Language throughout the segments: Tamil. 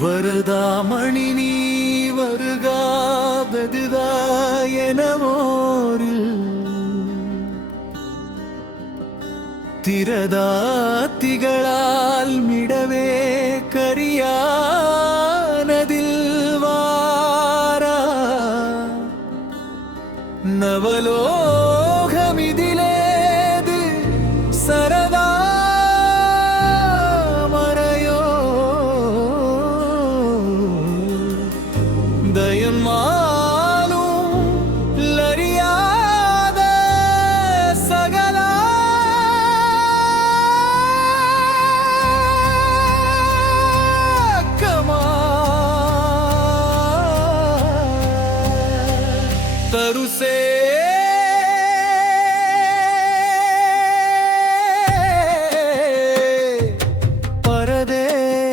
வருதாமணி நீ வருகாததுதா எனவோரில் திரதாத்திகளால் மிடவே கரியானதில் வாரா நவலோகமிதிலேது சரதா தயன்மாலும் லரியாத சகல கமா தருசே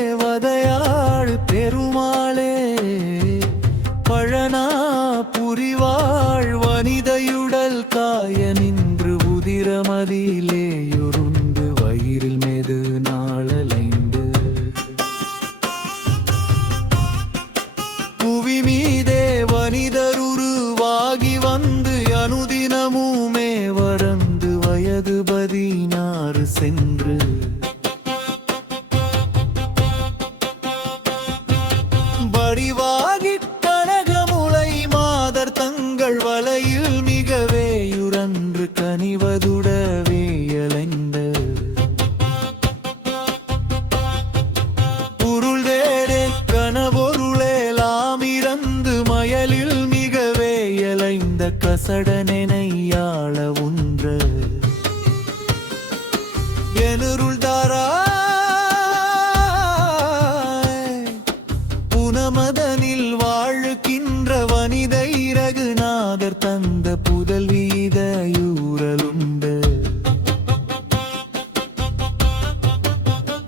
பரதேவதையாள் பெருமாளே பழனா புரிவாழ் வனிதையுடல் காய நின்று உதிரமதியிலேயுருந்து வயிறில் மெது நாளலைந்து புவி மீதே வனிதருருவாகி வந்து அனுதினமுமே வரந்து வயது 16 சென்று வடிவாகி தங்கள் வலையில் மிகவே யுரன்று கனிவதுடவே இயலைந்த பொருள் தேடே கனபொருளேலாம் இறந்து மயலில் மிகவே இயலைந்த கசடனெனையாள ஒன்ற எனருள் தாரா புனமதனில் வாழுகின்ற வனிதை ரகுநாதர் தந்த புதல் வீதையூரலுண்டு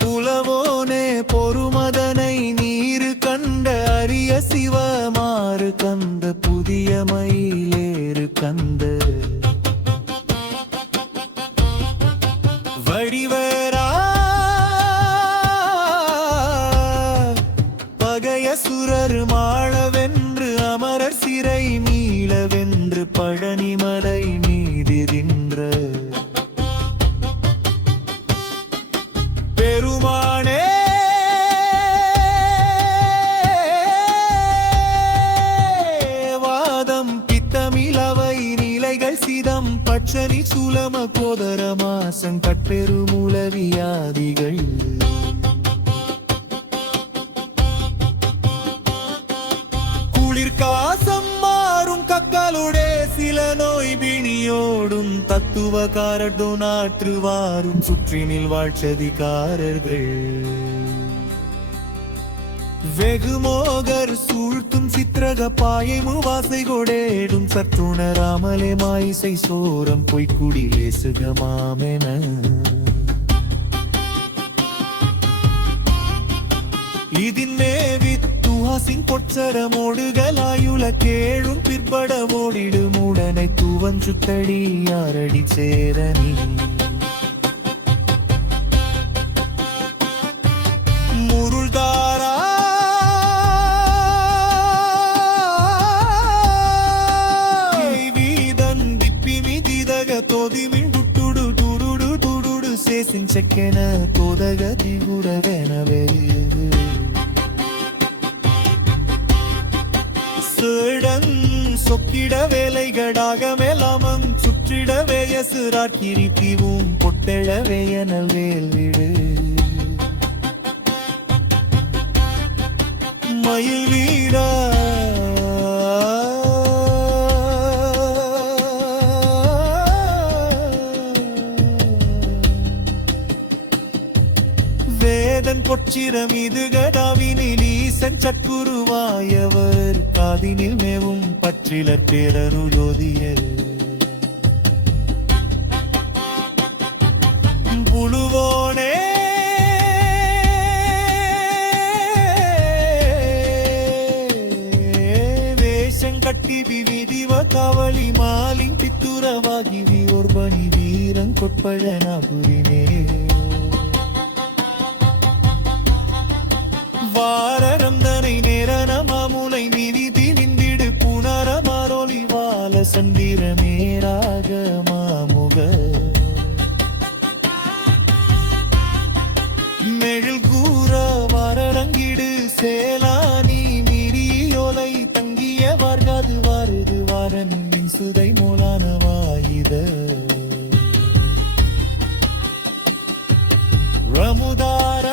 புலவோனே பொறுமதனை நீரு கண்ட அரிய சிவமாறு கந்த புதிய மயிலேறு கந்த வடிவேரா பகையசுரர் மாளவென்று அமரர் சிறை மீளவென்று பழனிமலை மீதிரின்ற பெருமானே வாதம் பித்தமிழவை நிலைகள் சிதம் பட்சணி சூலம கோதர மாசம் கட்பெருமூலவியாதிகள் காசம் மாறும் கக்களுடே சில நோய் பிணியோடும் தத்துவக்காரோ நாற்றுவாரும் சுற்றினில் வாழ்ச்சதிகாரர்கள் வெகுமோகர் சூழ்த்தும் சித்திரக பாயை முவாசை கொடேடும் சற்றுணராமலே மாயிசை சோரம் பொய்க்குடிலே சுகமாமென இதின் மேவித் துவாசின் பொற்சரமோடுகளாயுல கேழும் பிற்பட ஓடிடும் உடனை தூவன் சுத்தடி யாரடி சேரணி முருள்தாரா வீதன் திப்பிமி திதக தொதிமின் துட்டுடு துடுடு துடுடு சேசின் செக்கென தொதக திகுரவெனவே சொக்கிட வேலைகடாக மேலாமம் சுற்றிடவே யசுராக்கிரிப்பிவும் பொட்டெழவே என வேல்விடு மயில் வீரா வேதன் பொற்சிரம் இது கடாவினில் ஈசன் சற்குருவாயவர் காதினில் மேவும் பற்றிலர் பேரருளோதியர் புழுவோனே வேஷங்கட்டி விவிதிவ கவளி மாலின் பித்துரவாகி வியோர்பணி வீரங் கொட்பழனாபுரினே வாரந்தனை நேரன மாமுலை நிதி நிந்திடு புனரமரொலி வால சந்திர மேராக மாமுக மெழில் கூற வரடங்கிடு சேலானி மிரியோலை தங்கிய வார்காது வாருது வாரன் சுதை மூலான வாயுத ரமுதார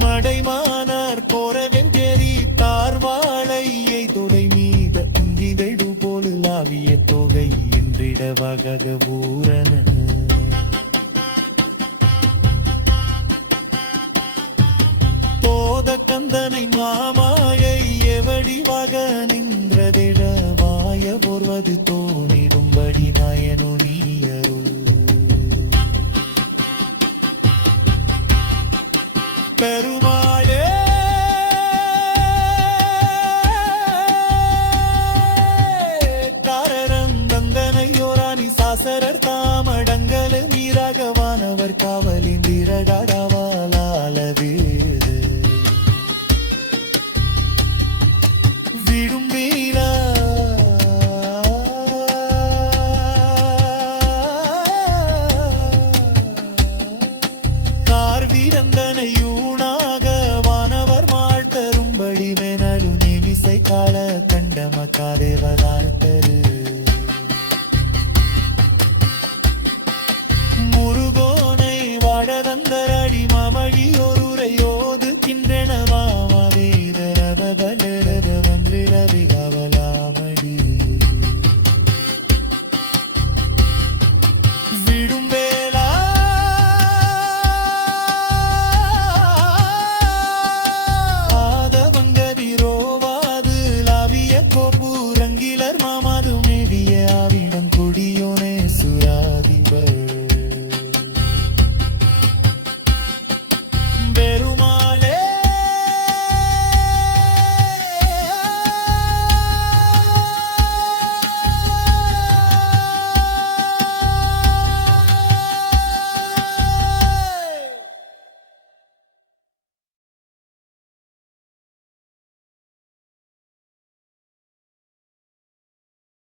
மடைமானார் கோரவென்றேரி தார்வாழையை தொலை மீத இங்கிதழு போல் லாவிய தொகை என்றிட வகக பூரண கந்தனை மாமாயை எவடிவாக நின்றதிட வாய போர்வது தோணி